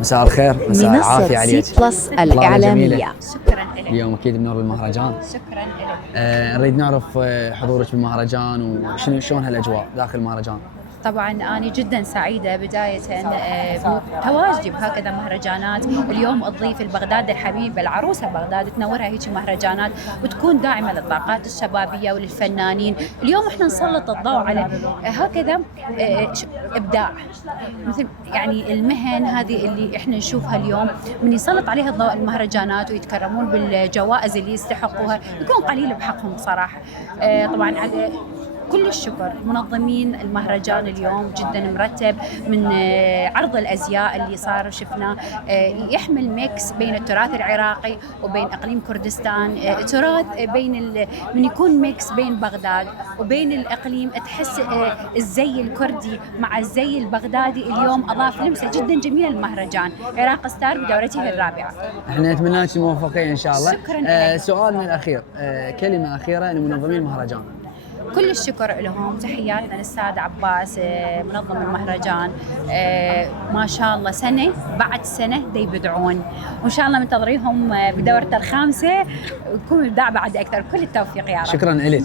مساء الخير، مساء العافية عليك. منصة سي بلس الإعلامية. شكرا لك. اليوم أكيد بنور بالمهرجان. شكرا لك. نريد نعرف حضورك بالمهرجان وشنو شلون هالأجواء داخل المهرجان. طبعا أنا جدا سعيدة بداية بتواجدي بهكذا مهرجانات. اليوم أضيف البغداد الحبيب، العروسة بغداد، تنورها هيك مهرجانات وتكون داعمة للطاقات الشبابية وللفنانين. اليوم احنا نسلط الضوء على هكذا إبداع، مثل يعني المهن هذه اللي احنا نشوفها اليوم، من يسلط عليها الضوء المهرجانات ويتكرمون بالجوائز اللي يستحقوها يكون قليل بحقهم صراحة. طبعا على كل الشكر منظمين المهرجان اليوم، جدا مرتب من عرض الازياء اللي صار شفناه، يحمل ميكس بين التراث العراقي وبين اقليم كردستان، تراث بين من يكون ميكس بين بغداد وبين الاقليم، تحس الزي الكردي مع الزي البغدادي. اليوم اضاف لمسه جدا جميله للمهرجان عراق ستار بدورته الرابعه. احنا نتمنى لك الموفقيه ان شاء الله. شكرا. سؤالنا الاخير، كلمه اخيره لمنظمين المهرجان. كل الشكر لهم، تحياتنا للأستاذ عباس منظم المهرجان. ما شاء الله سنة بعد سنة يبدعون، وإن شاء الله منتظريهم بدورة الخامسة ويكون إبداع بعد أكثر. كل التوفيق يا رب. شكرا لك.